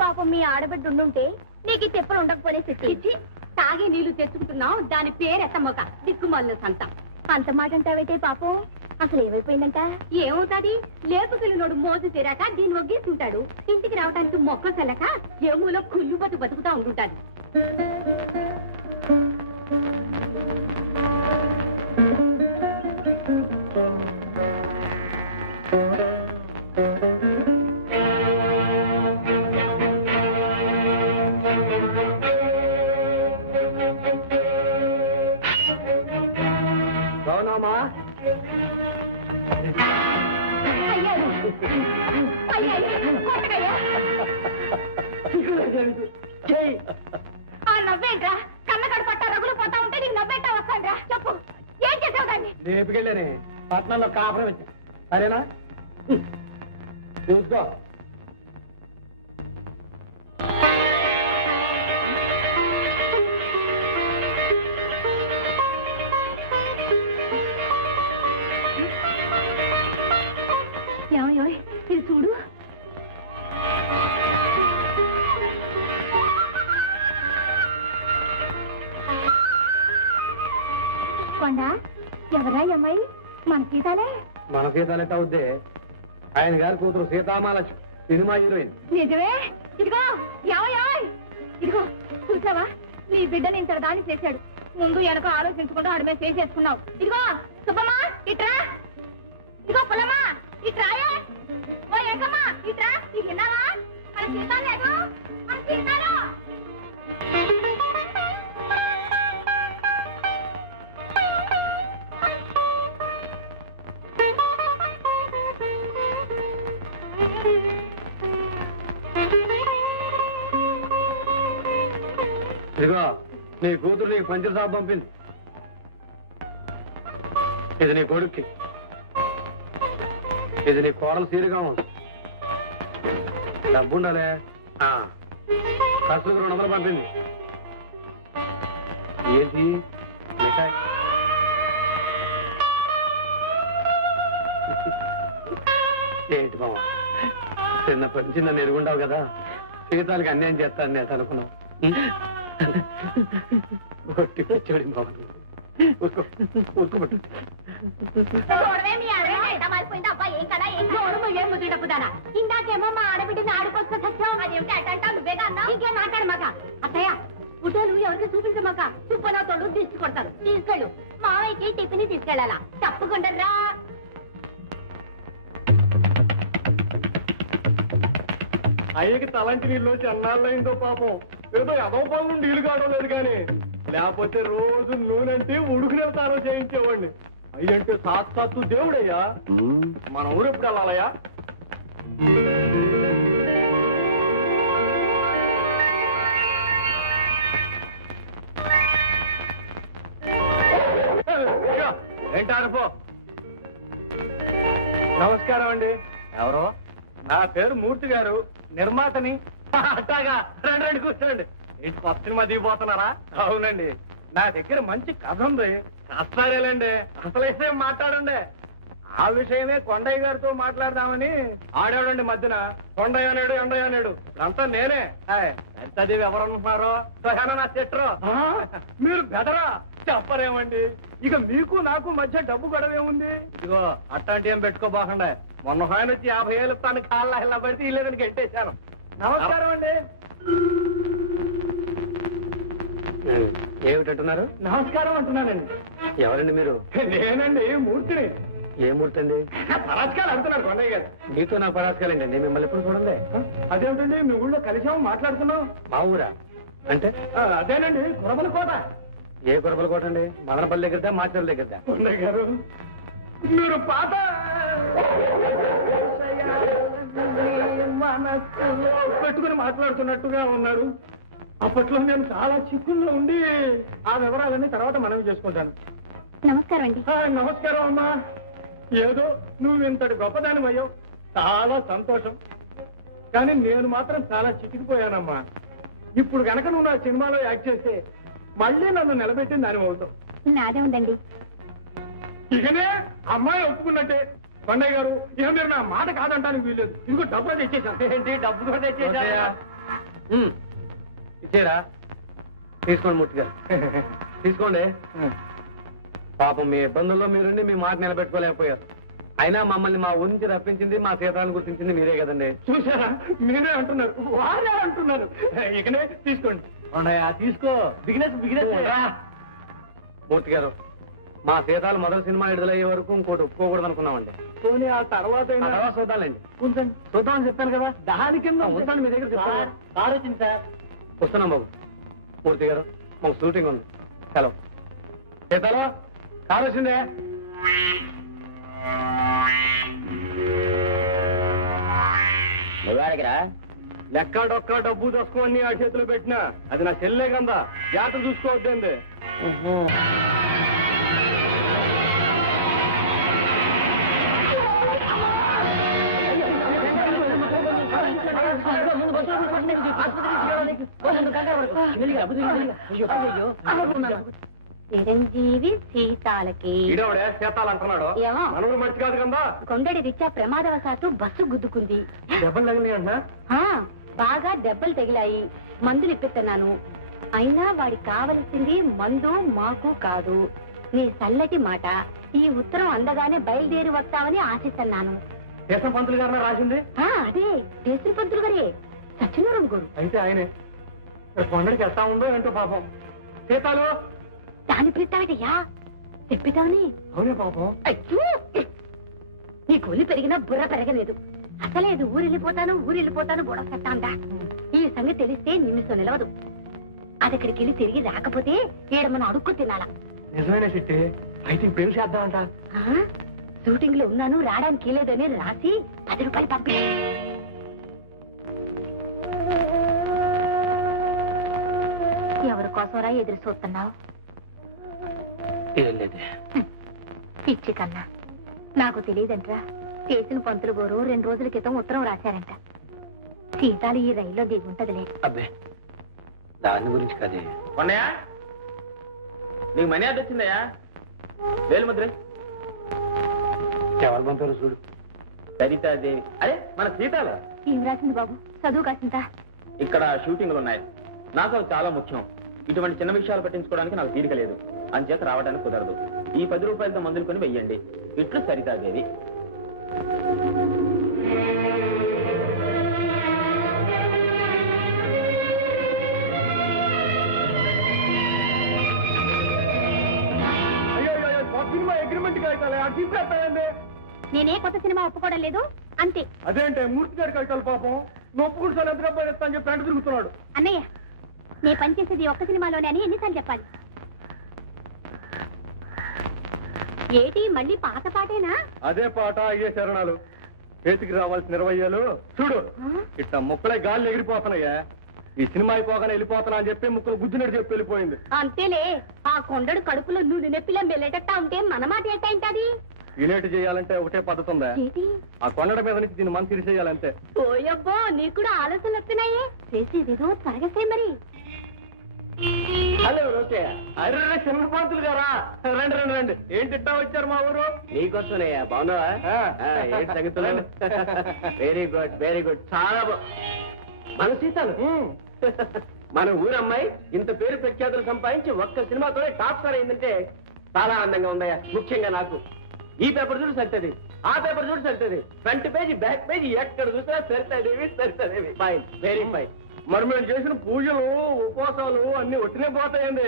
పాపం మీ ఆడబిడ్డ ఉండుంటే నీకు తెప్పలు ఉండకపోనే సిట్టి తాగే నీళ్లు తెచ్చుకుంటున్నావు. దాని పేరెత్తమ్మక దిక్కుమాలిన సంత. అంత మాట అంటావైతే పాపం అసలు ఏమైపోయిందంట? ఏమవుతాది? లేపుకెళ్ళినోడు మోజు తీరాక దీన్ని ఒగ్గేస్తుంటాడు. ఇంటికి రావడానికి మొక్క సెల్లక ఏమూలో కుళ్ళు బతుకుతా ఉంటుంటాడు. నవ్వేంట్రా? కళ్ళగడు పట్ట రగులు పోతా ఉంటే నీకు నవ్వేంటా వస్తాండ్రా? చెప్పు, ఏం చేసావు దాన్ని? రేపుకెళ్ళానే పట్నంలో కాపురం వచ్చా. సరేనా? చూసుకో. ఏమయ్యో ఇది చూడు. కొండ ఎవరా అమ్మాయి? మన సీతానే. మన సీతానెట్ట అవుద్దే? ఆయన గారి కూతురు సీతామాలక్ష్మి, సినిమా హీరోయిన్. నిజమే. ఇదిగో ఇదిగో చూసావా, నీ బిడ్డని ఇంత దాన్ని చేశాడు. ముందు వెనక ఆలోచించుకుంటూ అడిమే చేసేసుకున్నావు. ఇదిగో సుబ్బమ్మా ఇట్రా. ఇదిగో పుల్లమ్మా ఇట్రాయే. ఓ ఏకమ్మా ఇట్రా. ఇది విన్నావా? మన సీతా లేదు, మన సీతాలో. ఇదిగో నీ కూతురు నీకు పంచర్ సాబ్ పంపింది. ఇది నీ కొడుక్కి, ఇది నీ కోడలు సీరుగా ఉంది. డబ్బు ఉండాలే. ఖర్చులకు 200 పంపింది. ఏంటి మిఠాయి? ఏంటి బావ, చిన్నప్పటి నుంచి నన్ను ఎరుగుండావు కదా, సీతాలకి అన్యాయం చేస్తాను నేను అనుకున్నావు. వచ్చాడు బాబు. ఇందాకేమో మా ఆడబిడ్డని ఆడుకొస్తా చచ్చావు. అదేమిటి అట్టంటా? నువ్వేగా అన్నా. ఇంకేం మాట్లాడమాక అత్తయ్య. ఫోటోలు ఎవరికి చూపించమాక. చుప్పనా తోడు తీసుకొడతారు. తీసుకెళ్ళు. మావయ్యకి టిఫిన్ తీసుకెళ్ళాలా? తప్పకుండా. అయ్యకి తలంటి నీళ్ళు చెన్నాళ్ళయిందో పాపం. ఏదో ఎదవ పనులు నీళ్లు కావడం కానీ, లేకపోతే రోజు నూనెంటే ఉడుకునే తాను చేయించేవాడిని. అయ్యంటే సాక్షాత్తు దేవుడయ్యా. మన ఊరు ఎప్పుడు వెళ్ళాలయ్యా? ఏంటారపో. నమస్కారం అండి. ఎవరో? నా పేరు మూర్తి గారు, నిర్మాతని. అట్టాగా రండి రండి కూర్చోండి. ఏంటి కొత్త సినిమా దిగిపోతున్నారా? అవునండి, నా దగ్గర మంచి కథ ఉంది. కష్టాలేండి, అసలు మాట్లాడండి. ఆ విషయమే కొండయ్య గారితో మాట్లాడదామని ఆడాడండి మధ్యన. కొండయ్య అన్నాడు, ఎండయ్య అన్నాడు. అంతా నేనే. ఎంతదేవి ఎవరనుకుంటున్నారో నా చెట్రో. మీరు బెదరా చెప్పరేమండి. ఇక మీకు నాకు మధ్య డబ్బు గొడవే ఉంది. ఇదిగో అట్లాంటి ఏం పెట్టుకోబాకండి. మొన్న ఆయన వచ్చి 50 ఏళ్ళు తను కాళ్ళ ఇలా పడితే ఇల్లేదని గెట్టేశాను. నమస్కారం అండి. ఏమిటంటున్నారు? నమస్కారం అంటున్నానండి. ఎవరండి మీరు? నేనండి, మూర్తిని. ఏ మూర్తి అండి? పరాస్కాలు అంటున్నారు కొండయ్య గారు. మీతో నాకు పరాస్కాలండి. నేను మిమ్మల్ని ఎప్పుడు చూడండి. అదేమిటండి, మీ ఊళ్ళో కలిసాము, మాట్లాడుతున్నాం. మా ఊరా అంటే? అదేనండి, కురబల కోట. ఏ కురబల కోట అండి? మదనపల్లి దగ్గరదా, మాచర్ల దగ్గరదా? కొండయ్య గారు, మీరు పాత పెట్టుకుని మాట్లాడుతున్నట్టుగా ఉన్నారు. అప్పట్లో నేను చాలా చిక్కుల్లో ఉండి ఆ వివరాలన్నీ తర్వాత మనవి చేసుకుంటాను. నమస్కారం అండి. నమస్కారం అమ్మా. ఏదో నువ్వు ఇంతటి గొప్పదాని అయ్యావు, చాలా సంతోషం. కానీ నేను మాత్రం చాలా చిక్కిపోయానమ్మా. ఇప్పుడు గనక నువ్వు నా సినిమాలో యాక్ట్ చేస్తే మళ్ళీ నన్ను నిలబెట్టింది దాని అవుతావు. నాదే ఉందండి. ఇకనే అమ్మాయి ఒప్పుకున్నట్టే. కొండయ్య గారు, ఇక మీరు నా మాట కాదంటానికి వీల్లేదు. ఇంకో డబ్బు తెచ్చేసాను. ఏంటి డబ్బు కూడా తెచ్చేసా? ఇచ్చేరా తీసుకోండి మూర్తి గారు తీసుకోండి. పాపం మీ ఇబ్బందుల్లో మీరుండి మీ మాట నిలబెట్టుకోలేకపోయారు. అయినా మమ్మల్ని మా ఊరి నుంచి రప్పించింది మా సీతాన్ని గుర్తించింది మీరే కదండి. చూసారా మీరే అంటున్నారు, వారే అంటున్నారు. ఇకనే తీసుకోండి. తీసుకో. బిగినెస్ మూర్తి గారు, మా సీతాలు మొదటి సినిమా విడుదలయ్యే వరకు ఇంకోటి ఒప్పుకోకూడదు అనుకున్నామండి. పోనీ ఆ తర్వాత చూద్దాంలేండి. ఉంచండి, చూద్దామని చెప్పాను కదా. దాని కింద ఉంచండి. మీ దగ్గర కారు వచ్చింది సార్. వస్తున్నాం బాబు. మూర్తి గారు మాకు షూటింగ్ ఉంది. హలో సీతాలో కారు వచ్చిందే. లెక్క డొక్క డబ్బు దొక్కుని ఆ చేతిలో పెట్టినా అది నా చెల్లే కదా. జాగ్రత్త చూసుకోవద్దండి. చిరంజీవి సీతాలకి సీతాలు అంటున్నాడు. మనకు మంచి కాదు కదా. కొండడి రీత్యా ప్రమాదవశాత్తు బస్సు గుద్దుకుంది. దెబ్బలు తగిలినాయి అంట. బాగా దెబ్బలు తగిలాయి. మందులు ఇప్పిస్తున్నాను. అయినా వాడికి కావలసింది మందు మాకు కాదు. నీ చల్లటి మాట. ఈ ఉత్తరం అందగానే బయలుదేరి వస్తామని ఆశిస్తున్నాను. దేశం పంతులు గారు రాసింది. అదే దేశం పంతులు గారే, సత్యనారాయణ గారు. అయితే ఆయనే కొండడికి ఎట్టా ఉందో ఏంటో పాపం. సీతాలు దాని పిస్తాడయ్యా చెప్పితావని. అవునే పాపం. అయ్యో, నీ కొలి పెరిగినా బుర్ర పెరగలేదు. అసలేదు ఊరెళ్ళిపోతాను గొడవ పెట్టాందా. ఈ సంగతి తెలిస్తే నిమిషం నిలవదు. అదక్కడికి వెళ్ళి తిరిగి రాకపోతే ఈడ మనం అడుక్కు తినాలా. నిజమైన చిట్టి. అయితే పెళ్లి చేద్దామంట. షూటింగ్ లో ఉన్నాను, రావడానికి లేదని రాసి 10 రూపాయలు పంపి. ఎవరి కోసరా ఎదురు చూస్తున్నావు? పిచ్చి కన్నా నాకు తెలియదంట్రా. చేసిన పంతులు గోరు 2 రోజుల క్రితం ఉత్తరం రాశారంట. సీతాలు ఈ రైల్లో దిగుంటదిలే. అబ్బే దాని గురించి కదే. కొన్నయా నీకు మనీ ఆర్డర్ వచ్చిందయ్యా. వేలు ముద్ర ఎవరు పంపారు చూడు. సరితాదేవి. అరే మన సీతాల. ఏం రాసింది బాబు? చదువు కాసింత. ఇక్కడ షూటింగ్లు ఉన్నాయి. నాకు అవి చాలా ముఖ్యం. ఇటువంటి చిన్న విషయాలు పట్టించుకోవడానికి నాకు తీరిక లేదు. అంచేత రావడానికి కుదరదు. ఈ 10 రూపాయలతో మందులు కొని వెయ్యండి. ఇట్లు సరితాదేవి. నేనే కొత్త సినిమా ఒప్పుకోవడం లేదు అంతే. అదేంటే మూర్తి గారి కట్టాలి పాపం. నువ్వు ఒప్పుకుంటాను ఎంత డబ్బా ఇస్తా అని చెప్పి అంట తిరుగుతున్నాడు. అన్నయ్య, నేను పనిచేసేది ఒక్క సినిమాలోనే అని ఎన్నిసార్లు చెప్పాలి? ఏటి మళ్ళీ పాత పాటేనా? అదే పాట, అయ్యే శరణాలు. చేతికి రావాల్సిన 20 చూడు ఇట్లా ముక్కలే గాలి ఎగిరిపోతున్నాయా. ఈ సినిమా అయిపోగానే వెళ్ళిపోతున్నా అని చెప్పి ముక్కలు గుద్దినట్టు చెప్పి వెళ్ళిపోయింది. అంతేలే. ఆ కొండడు కడుపులో నూనె నెప్పిలా మెల్లెటట్టా ఉంటే మన మాట ఏంటంటది? ఇలేటు చేయాలంటే ఒకటే పద్ధతి ఉందా? ఆ కొండడ మీద నుంచి దీన్ని మనసు తీసేయాలంటే. ఓయబ్బో, నీకు కూడా ఆలోచనలు వస్తున్నాయే. చేసేదేదో త్వరగా చేయి మరి. Hello okay. అరే చంద్రపాంతులు గారా, రండి రండి రండి. ఏంటి ఇట్టా వచ్చారు మా ఊరు? నీకోసమయ్యా. బాగున్నావా? ఏంటి సంగతులు? Very good very good. చాలా మన సీతాలు మన ఊరు అమ్మాయి ఇంత పేరు ప్రఖ్యాతులు సంపాదించి ఒక్క సినిమాతోనే టాప్ స్టార్ అయిందంటే చాలా ఆనందంగా ఉందయ్యా. ముఖ్యంగా నాకు. ఈ పేపర్ చూడు సరితది, ఆ పేపర్ చూడు సరితది, ఫ్రంట్ పేజీ బ్యాక్ పేజీ ఎక్కడ చూసినా సరితదేవి. Fine, very fine. మరి మేము చేసిన పూజలు ఉపవాసాలు అన్ని ఒట్టినే పోతాయండి.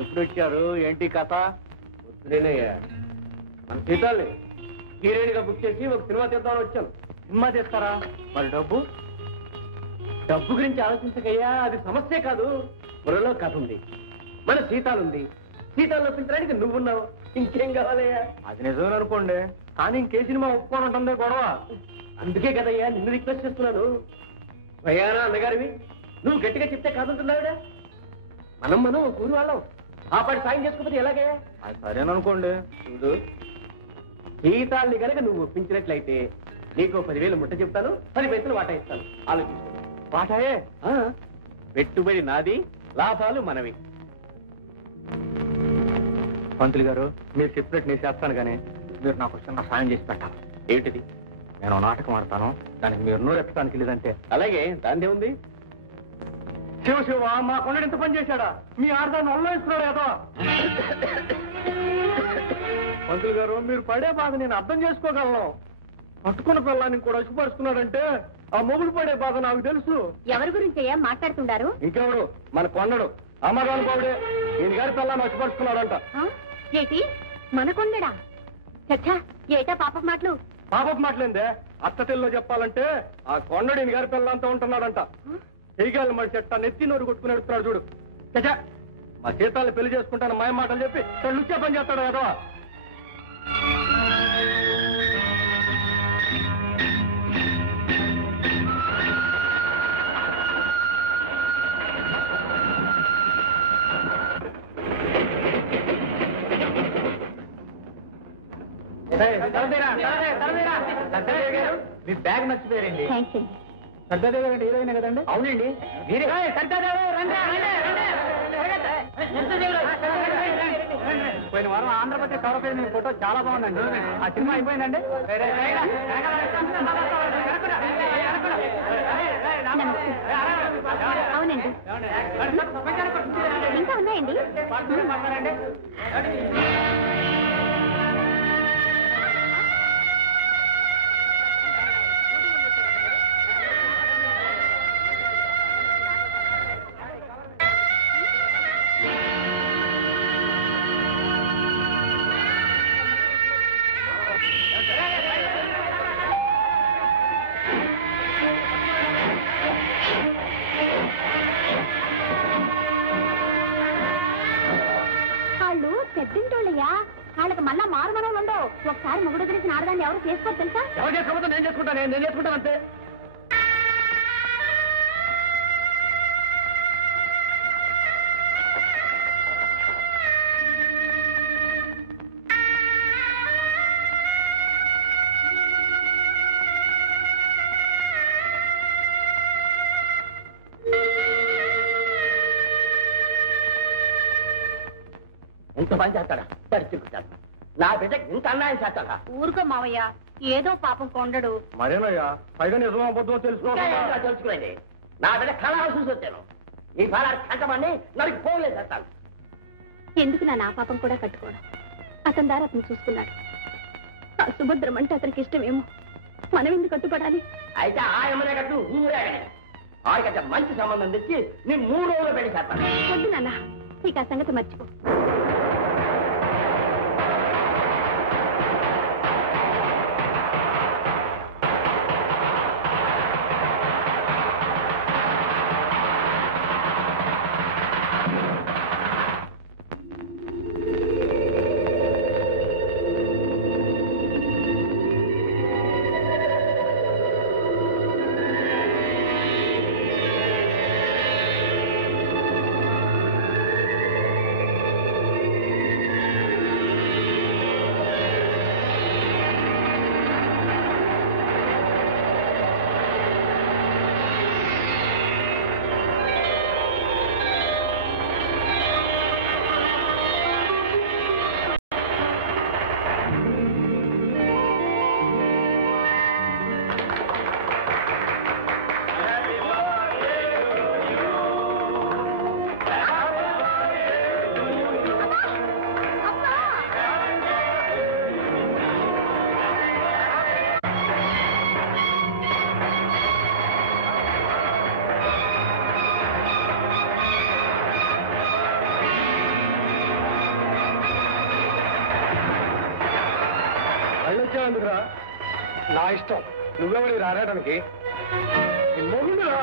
ఎప్పుడు వచ్చారు? ఏంటి కథ? వద్దునేనయ్యా. మన సీతాల్ని హీరోయిన్ గా బుక్ చేసి ఒక సినిమా తీద్దామని వచ్చాను. సినిమా తీస్తారా? మరి డబ్బు? డబ్బు గురించి ఆలోచించకయ్యా, అది సమస్య కాదు. బుర్రలో కథ ఉంది, మన సీతాలుంది. సీతాలు ఒప్పించడానికి నువ్వున్నావు. ఇంకేం కావాలయ్యా? అది నిజమే అనుకోండి, కానీ ఇంకే సినిమా ఒప్పుకొని ఉంటుందే గొడవ. అందుకే కదయ్యా నిన్ను రిక్వెస్ట్ చేస్తున్నాను. స్వయానా అన్నగారివి, నువ్వు గట్టిగా చెప్తే కాదంటున్నావుగా. మనం ఊరు వాళ్ళం. ఆ పాటి సాయం చేసుకోకపోతే ఎలాగయ్యా? అది సరేననుకోండి. చూడు, సీతాల్ని కనుక నువ్వు ఒప్పించినట్లయితే నీకు 10,000 ముట్ట చెప్తాను, 10 పైసలు వాటా ఇస్తాను. ఆలోచించు. వాటాయే? పెట్టుబడి నాది, లాభాలు మనవి. పంతులు గారు, మీరు చెప్పినట్టు నేను చేస్తాను, కానీ మీరు నాకు చిన్న సాయం చేసి పెట్టాలి. ఏమిటిది? నేను నాటకం ఆడతాను, దానికి మీరు నోరెత్తడానికి లేదంటే. అలాగే దాన్ని ఉంది. శివ శివ, మా కొండడు ఎంత పని చేశాడా? మీ ఆడదాన్ని అల్లం వేసుకున్నాడు ఏదో. పంతులు గారు, మీరు పడే బాధ నేను అర్థం చేసుకోగలను. పట్టుకున్న పిల్లాన్ని కూడా అసుపరుస్తున్నాడంటే ఆ మొగుడు పడే బాధ నాకు తెలుసు. ఎవరి గురించి అయ్యా మాట్లాడుతుంటారు? ఇంకెవడు? మన కొండడు అమ్మగారు బాబుడే. ఈయన గారి పిల్లాన్ని అసుపరుస్తున్నాడంట. ఏటి మన కొండడా? చచ్చా, ఏటా పాప మాటలు? పాపపు మాటలేందే. అత్త తెల్లో చెప్పాలంటే ఆ కొండడు ఈయన గారి పిల్లంతా ఉంటున్నాడంట. చెయ్యాలి మరి చెట్ట నెత్తి నోరు కొట్టుకుని ఎడుతున్నాడు చూడు. చచ్చా, మా సీతాన్ని పెళ్లి చేసుకుంటాను మాయ మాటలు చెప్పి లుచ్చే పని చేస్తాడు ఏదో. మీ బ్యాగ్ మర్చిపోయారండి. థ్యాంక్స్ అండి. సర్దాదేవి గారు హీరోయిన్ కదండి? అవునండి. మీరే పోయిన వారం ఆంధ్రప్రదేశ్ కవర్ పేజ్ మీ ఫోటో చాలా బాగుందండి. ఆ సినిమా అయిపోయిందండి. అవునండి, ఇంకా ఉన్నాయండి. పెద్దింటోళ్ళయ్యా, వాళ్ళకి మళ్ళా మారుమనవులు ఉండవు. ఒకసారి మొగుడు గురించి ఆడదాన్ని ఎవరు చేసుకోరు తెలుసా? ఎవరు చేసుకోకపోతే నేను చేసుకుంటాను. నేను చేసుకుంటాను అంతే. ఇంత పని చేస్తాడా? పరిస్థితి నా బిడ్డకి ఇంత అన్యాయం చేస్తాడా? ఊరుకో మావయ్య, ఏదో పాపం కొండడు. మరేనయ్యా, పైగా నిజమో అబద్ధమో తెలుసుకోండి. నా బిడ్డ కళ చూసి వచ్చాను. ఈ బాలాడు కంటమని నాకు పోలే చేస్తాను. ఎందుకు నా పాపం కూడా కట్టుకోవడం? అతని దారి అతను చూసుకున్నాడు. ఆ సుభద్రం అంటే అతనికి ఇష్టమేమో, మనం ఎందుకు కట్టుపడాలి? అయితే ఆ ఎమ్మనే కట్టు ఊరే ఆడికంటే మంచి సంబంధం తెచ్చి నీ 3 రోజులు పెళ్లి చేస్తాను. వద్దు నాన్న, నీకు ఆ సంగతి మర్చిపో. ఎందుకురా? నా ఇష్టం. నువ్వెవరి రాయడానికి? మొగుడురా.